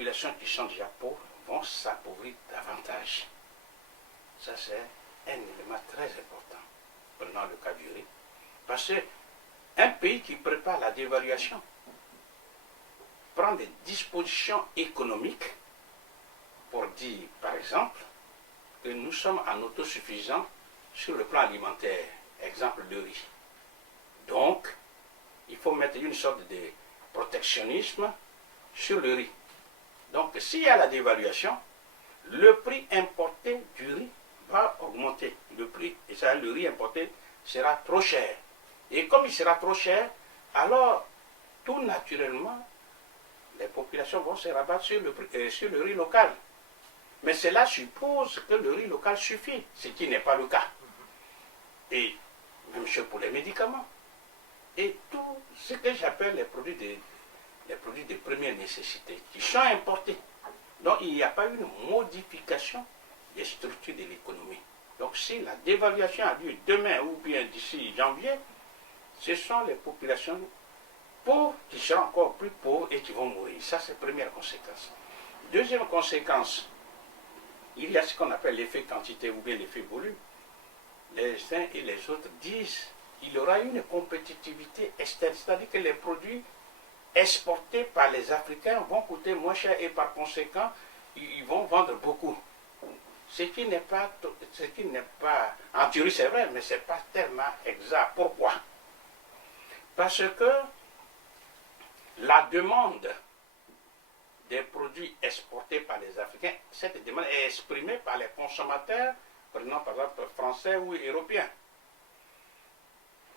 populations qui sont déjà pauvres vont s'appauvrir davantage. Ça, c'est un élément très important. Prenons le cas du riz. Parce qu'un pays qui prépare la dévaluation prend des dispositions économiques pour dire, par exemple, que nous sommes en autosuffisance sur le plan alimentaire. Exemple, le riz. Donc, il faut mettre une sorte de protectionnisme sur le riz. Donc, s'il y a la dévaluation, le prix importé du riz va augmenter. Le prix, et ça, le riz importé sera trop cher. Et comme il sera trop cher, alors, tout naturellement, les populations vont se rabattre sur le riz local. Mais cela suppose que le riz local suffit, ce qui n'est pas le cas. Et même chose pour les médicaments. Et tout ce que j'appelle les produits de première nécessité, qui sont importés. Donc il n'y a pas une modification des structures de l'économie. Donc si la dévaluation a lieu demain ou bien d'ici janvier, ce sont les populations pauvres qui seront encore plus pauvres et qui vont mourir. Ça, c'est la première conséquence. Deuxième conséquence, il y a ce qu'on appelle l'effet quantité ou bien l'effet volume. Les uns et les autres disent qu'il y aura une compétitivité externe, c'est-à-dire que les produits exportés par les Africains vont coûter moins cher et par conséquent, ils vont vendre beaucoup. Ce qui n'est pas, en théorie c'est vrai, mais ce n'est pas tellement exact. Pourquoi? Parce que la demande des produits exportés par les Africains, cette demande est exprimée par les consommateurs, prenons par exemple français ou européens.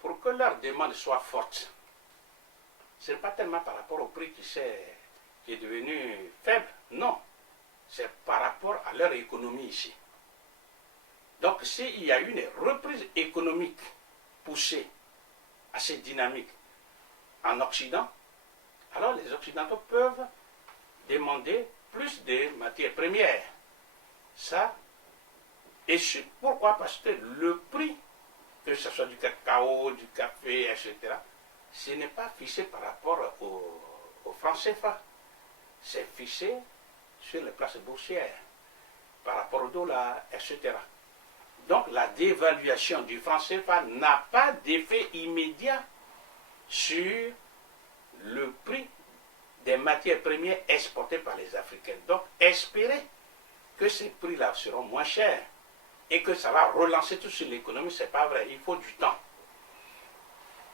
Pour que leur demande soit forte, ce n'est pas tellement par rapport au prix qui est devenu faible, non. C'est par rapport à leur économie ici. Donc s'il y a une reprise économique poussée, assez dynamique en Occident, alors les Occidentaux peuvent demander plus de matières premières. Ça, et pourquoi? Parce que le prix, que ce soit du cacao, du café, etc., ce n'est pas fixé par rapport au franc CFA. C'est fixé sur les places boursières, par rapport au dollar, etc. Donc la dévaluation du franc CFA n'a pas d'effet immédiat sur le prix des matières premières exportées par les Africains. Donc espérer que ces prix-là seront moins chers et que ça va relancer tout sur l'économie, ce n'est pas vrai, il faut du temps.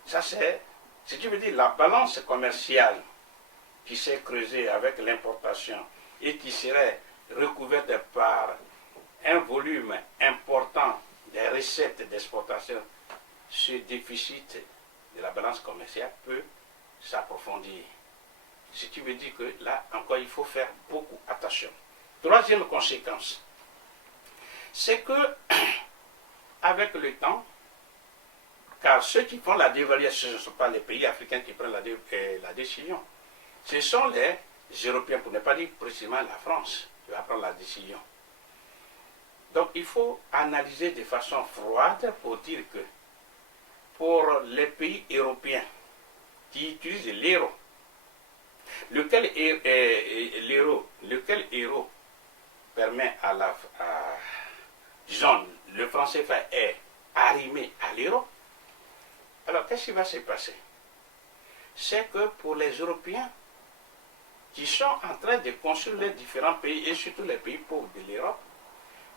Ça c'est, ce qui veut dire la balance commerciale qui s'est creusée avec l'importation et qui serait recouverte par un volume important des recettes d'exportation, ce déficit de la balance commerciale peut s'approfondir. Ce qui veut dire que là encore il faut faire beaucoup attention. Troisième conséquence, c'est que avec le temps, car ceux qui font la dévaluation, ce ne sont pas les pays africains qui prennent la décision, ce sont les Européens, pour ne pas dire précisément la France, qui va prendre la décision. Donc il faut analyser de façon froide pour dire que pour les pays européens qui utilisent l'euro, lequel euro permet disons, le franc CFA est arrimé à l'euro, alors qu'est-ce qui va se passer? C'est que pour les Européens qui sont en train de construire les différents pays, et surtout les pays pauvres de l'Europe,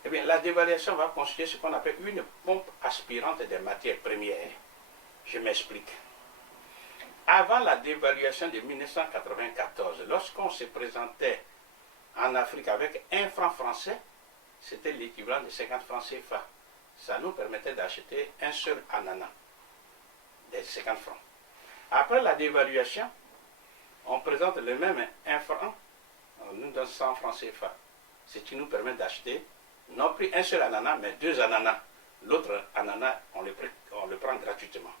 eh bien, la dévaluation va constituer ce qu'on appelle une pompe aspirante des matières premières. Je m'explique. Avant la dévaluation de 1994, lorsqu'on se présentait en Afrique avec un franc français, c'était l'équivalent de 50 francs CFA. Ça nous permettait d'acheter un seul ananas, des 50 francs. Après la dévaluation, on présente le même 1 franc, on nous donne 100 francs CFA. Ce qui nous permet d'acheter non plus un seul ananas, mais 2 ananas. L'autre ananas, on le prend gratuitement.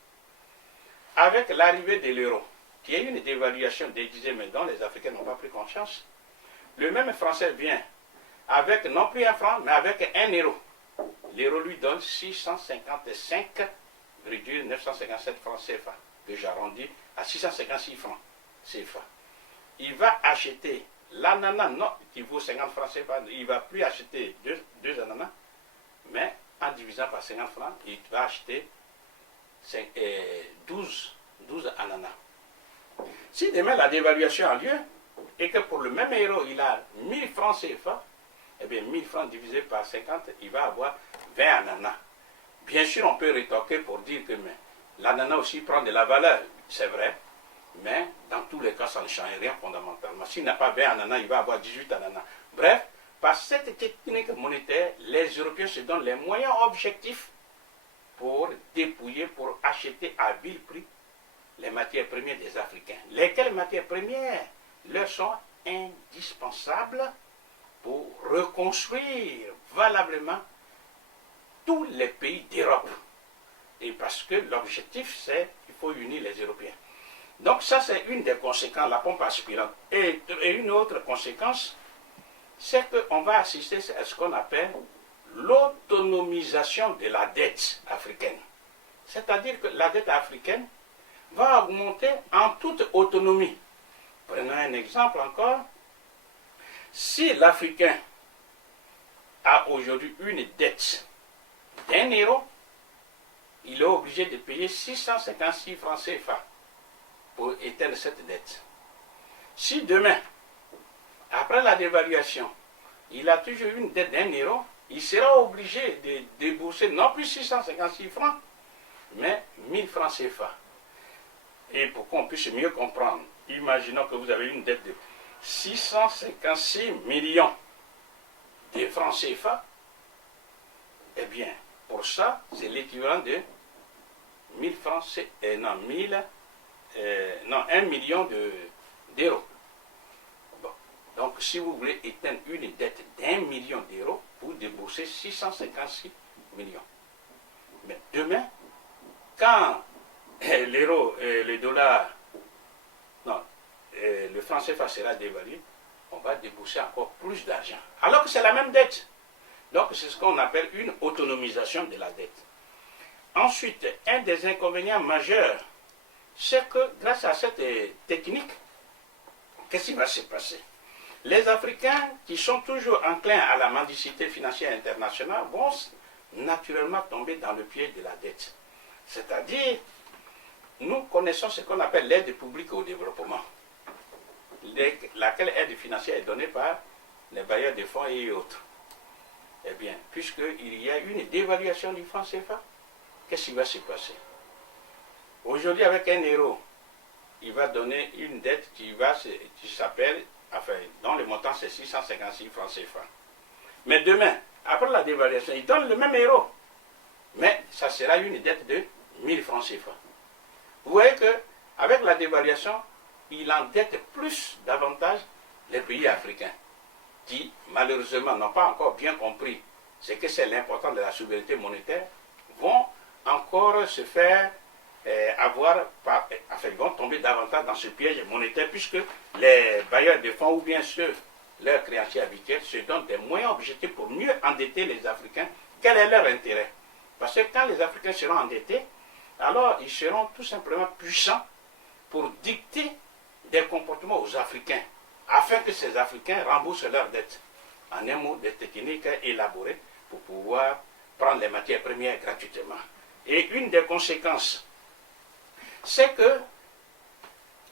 Avec l'arrivée de l'euro, qui est une dévaluation déguisée, mais dont les Africains n'ont pas pris conscience, le même français vient avec non plus 1 franc, mais avec 1 euro. L'euro lui donne 655,957 francs CFA, que j'arrondis à 656 francs CFA. Il va acheter l'ananas, non, qui vaut 50 francs CFA, il ne va plus acheter deux ananas, mais en divisant par 50 francs, il va acheter 12 ananas. Si demain la dévaluation a lieu, et que pour le même euro, il a 1000 francs CFA, eh bien 1000 francs divisé par 50, il va avoir 20 ananas. Bien sûr, on peut rétorquer pour dire que l'ananas aussi prend de la valeur, c'est vrai, mais dans tous les cas, ça ne change rien fondamentalement. S'il n'a pas 20 ananas, il va avoir 18 ananas. Bref, par cette technique monétaire, les Européens se donnent les moyens objectifs pour dépouiller, pour acheter à vil prix les matières premières des Africains. Lesquelles matières premières leur sont indispensables pour reconstruire valablement tous les pays d'Europe. Et parce que l'objectif, c'est qu'il faut unir les Européens. Donc ça, c'est une des conséquences, la pompe aspirante. Et une autre conséquence, c'est qu'on va assister à ce qu'on appelle l'autonomisation de la dette africaine. C'est-à-dire que la dette africaine va augmenter en toute autonomie. Prenons un exemple encore. Si l'Africain a aujourd'hui une dette d'1 euro, il est obligé de payer 656 francs CFA pour éteindre cette dette. Si demain, après la dévaluation, il a toujours une dette d'1 euro, il sera obligé de débourser non plus 656 francs, mais 1000 francs CFA. Et pour qu'on puisse mieux comprendre, imaginons que vous avez une dette de 656 millions de francs CFA, eh bien, pour ça, c'est l'équivalent de 1000 francs, 1 million d'euros. Bon. Donc, si vous voulez éteindre une dette d'1 million d'euros, vous déboursez 656 millions. Mais demain, quand l'euro, le dollar, non, le franc CFA sera dévalué, on va débourser encore plus d'argent. Alors que c'est la même dette. Donc c'est ce qu'on appelle une autonomisation de la dette. Ensuite, un des inconvénients majeurs, c'est que grâce à cette technique, qu'est-ce qui va se passer? Les Africains qui sont toujours enclins à la mendicité financière internationale vont naturellement tomber dans le piège de la dette. C'est-à-dire, nous connaissons ce qu'on appelle l'aide publique au développement, laquelle aide financière est donnée par les bailleurs de fonds et autres. Eh bien, puisqu'il y a une dévaluation du franc CFA, qu'est-ce qui va se passer? Aujourd'hui, avec 1 euro, il va donner une dette qui s'appelle, enfin, dont le montant c'est 656 francs CFA. Mais demain, après la dévaluation, il donne le même euro, mais ça sera une dette de 1000 francs CFA. Vous voyez qu'avec la dévaluation, il endette davantage les pays africains, qui malheureusement n'ont pas encore bien compris ce que c'est l'importance de la souveraineté monétaire, vont encore se faire ils vont tomber davantage dans ce piège monétaire, puisque les bailleurs de fonds ou bien leurs créanciers habituels se donnent des moyens objectifs pour mieux endetter les Africains. Quel est leur intérêt? Parce que quand les Africains seront endettés, alors ils seront tout simplement puissants pour dicter des comportements aux Africains, afin que ces Africains remboursent leurs dettes. En un mot, des techniques élaborées pour pouvoir prendre les matières premières gratuitement. Et une des conséquences, c'est que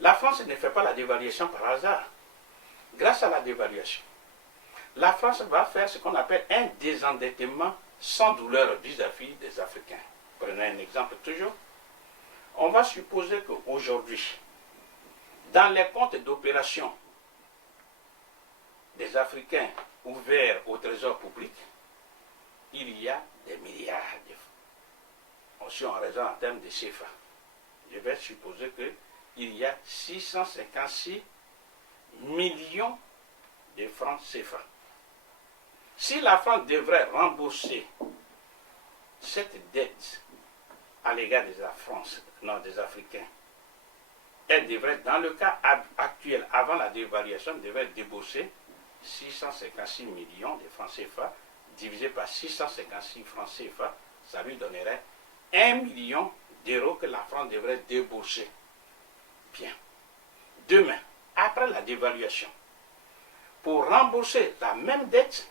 la France ne fait pas la dévaluation par hasard. Grâce à la dévaluation, la France va faire ce qu'on appelle un désendettement sans douleur vis-à-vis des Africains. Prenons un exemple toujours. On va supposer qu'aujourd'hui, dans les comptes d'opération des Africains ouverts au trésor public, il y a des milliards de francs. Si on raisonne en termes de CFA, je vais supposer qu'il y a 656 millions de francs CFA. Si la France devrait rembourser cette dette à l'égard des Africains, elle devrait, dans le cas actuel, avant la dévaluation, devrait débourser 656 millions de francs CFA, divisé par 656 francs CFA, ça lui donnerait 1 million d'euros que la France devrait débourser. Bien. Demain, après la dévaluation, pour rembourser la même dette,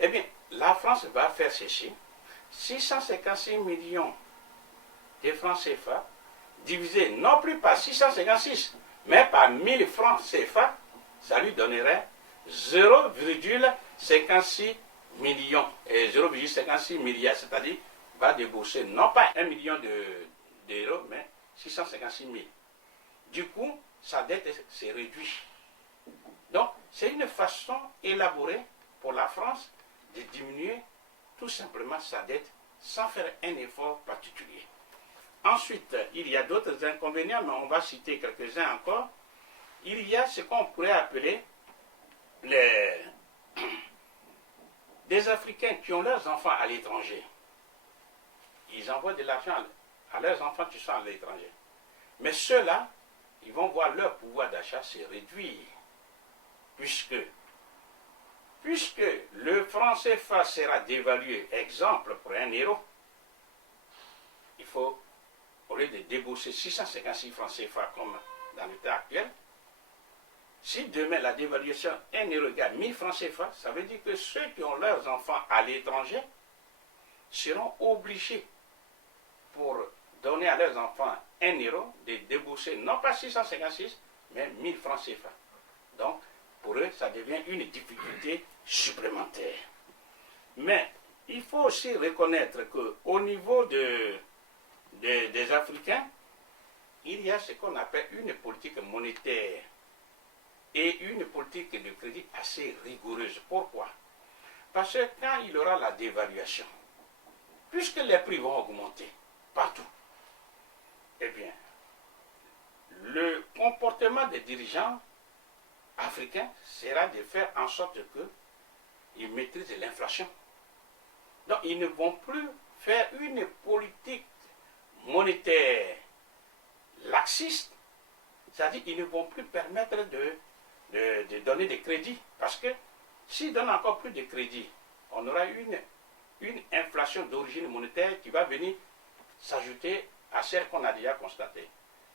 eh bien, la France va faire ceci. 656 millions de francs CFA, divisé non plus par 656, mais par 1000 francs CFA, ça lui donnerait 0,56 millions et 0,56 milliards, c'est-à-dire va débourser non pas 1 million d'euros, mais 656 000. Du coup, sa dette s'est réduite. Donc, c'est une façon élaborée pour la France de diminuer tout simplement sa dette sans faire un effort particulier. Ensuite, il y a d'autres inconvénients, mais on va citer quelques-uns encore. Il y a ce qu'on pourrait appeler des Africains qui ont leurs enfants à l'étranger. Ils envoient de l'argent à leurs enfants qui sont à l'étranger. Mais ceux-là, ils vont voir leur pouvoir d'achat se réduire. Puisque le franc CFA sera dévalué, exemple pour 1 euro, il faut, au lieu de débourser 656 francs CFA comme dans l'état actuel, si demain la dévaluation 1 euro égale 1000 francs CFA, ça veut dire que ceux qui ont leurs enfants à l'étranger seront obligés, pour donner à leurs enfants 1 euro, de débourser non pas 656, mais 1000 francs CFA. Donc, pour eux, ça devient une difficulté supplémentaire. Mais il faut aussi reconnaître qu'au niveau des Africains, il y a ce qu'on appelle une politique monétaire et une politique de crédit assez rigoureuse. Pourquoi? Parce que quand il y aura la dévaluation, puisque les prix vont augmenter partout, eh bien, le comportement des dirigeants africains sera de faire en sorte qu'ils maîtrisent l'inflation. Donc, ils ne vont plus faire une politique monétaire laxiste, c'est-à-dire qu'ils ne vont plus permettre de donner des crédits, parce que s'ils donnent encore plus de crédits, on aura une inflation d'origine monétaire qui va venir s'ajouter à celle qu'on a déjà constatée.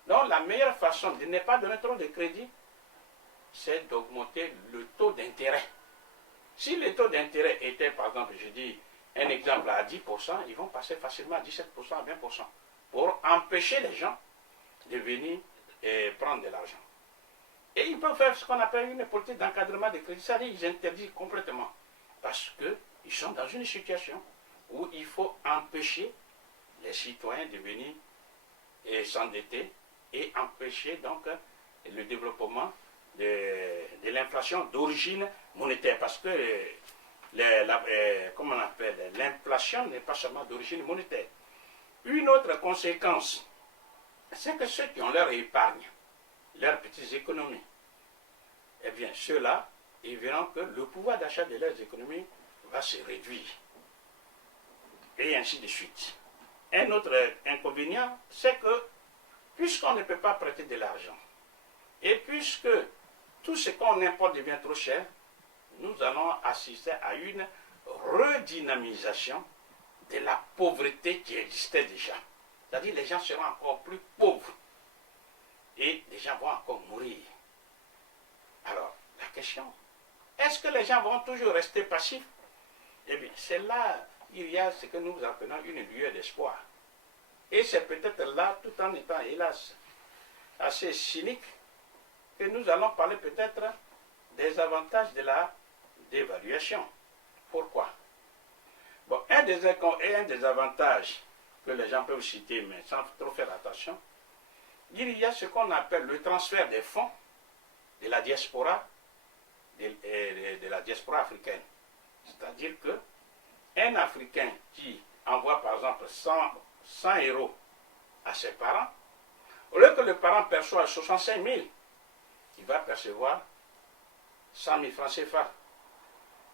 Donc, la meilleure façon de ne pas donner trop de crédits, c'est d'augmenter le taux d'intérêt. Si le taux d'intérêt était, par exemple, je dis un exemple à 10%, ils vont passer facilement à 17%, à 20%, pour empêcher les gens de venir prendre de l'argent. Et ils peuvent faire ce qu'on appelle une politique d'encadrement des crédits, c'est-à-dire qu'ils interdisent complètement, parce qu'ils sont dans une situation où il faut empêcher les citoyens de venir s'endetter et empêcher donc le développement de l'inflation d'origine monétaire, parce que comment on appelle, l'inflation n'est pas seulement d'origine monétaire. Une autre conséquence, c'est que ceux qui ont leur épargne, leurs petites économies, eh bien ceux-là, ils verront que le pouvoir d'achat de leurs économies va se réduire. Et ainsi de suite. Un autre inconvénient, c'est que puisqu'on ne peut pas prêter de l'argent, et puisque tout ce qu'on importe devient trop cher, nous allons assister à une redynamisation de la pauvreté qui existait déjà. C'est-à-dire que les gens seront encore plus pauvres et les gens vont encore mourir. Alors, la question, est-ce que les gens vont toujours rester passifs? Eh bien, c'est là, il y a ce que nous appelons une lueur d'espoir. Et c'est peut-être là, tout en étant, hélas, assez cynique, que nous allons parler peut-être des avantages de la dévaluation. Pourquoi? Bon, un des avantages que les gens peuvent citer, mais sans trop faire attention, il y a ce qu'on appelle le transfert des fonds de la diaspora, de la diaspora africaine. C'est-à-dire qu'un Africain qui envoie par exemple 100 euros à ses parents, au lieu que le parent perçoit 65 000, il va percevoir 100 000 francs CFA.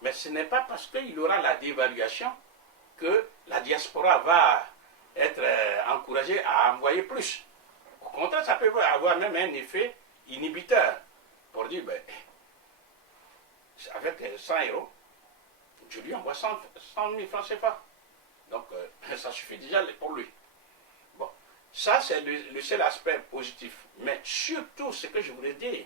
Mais ce n'est pas parce qu'il aura la dévaluation que la diaspora va être encouragée à envoyer plus. Au contraire, ça peut avoir même un effet inhibiteur pour dire, ben, avec 100 euros, je lui envoie 100 000 francs CFA. Donc, ça suffit déjà pour lui. Bon, ça, c'est le seul aspect positif. Mais surtout, ce que je voulais dire,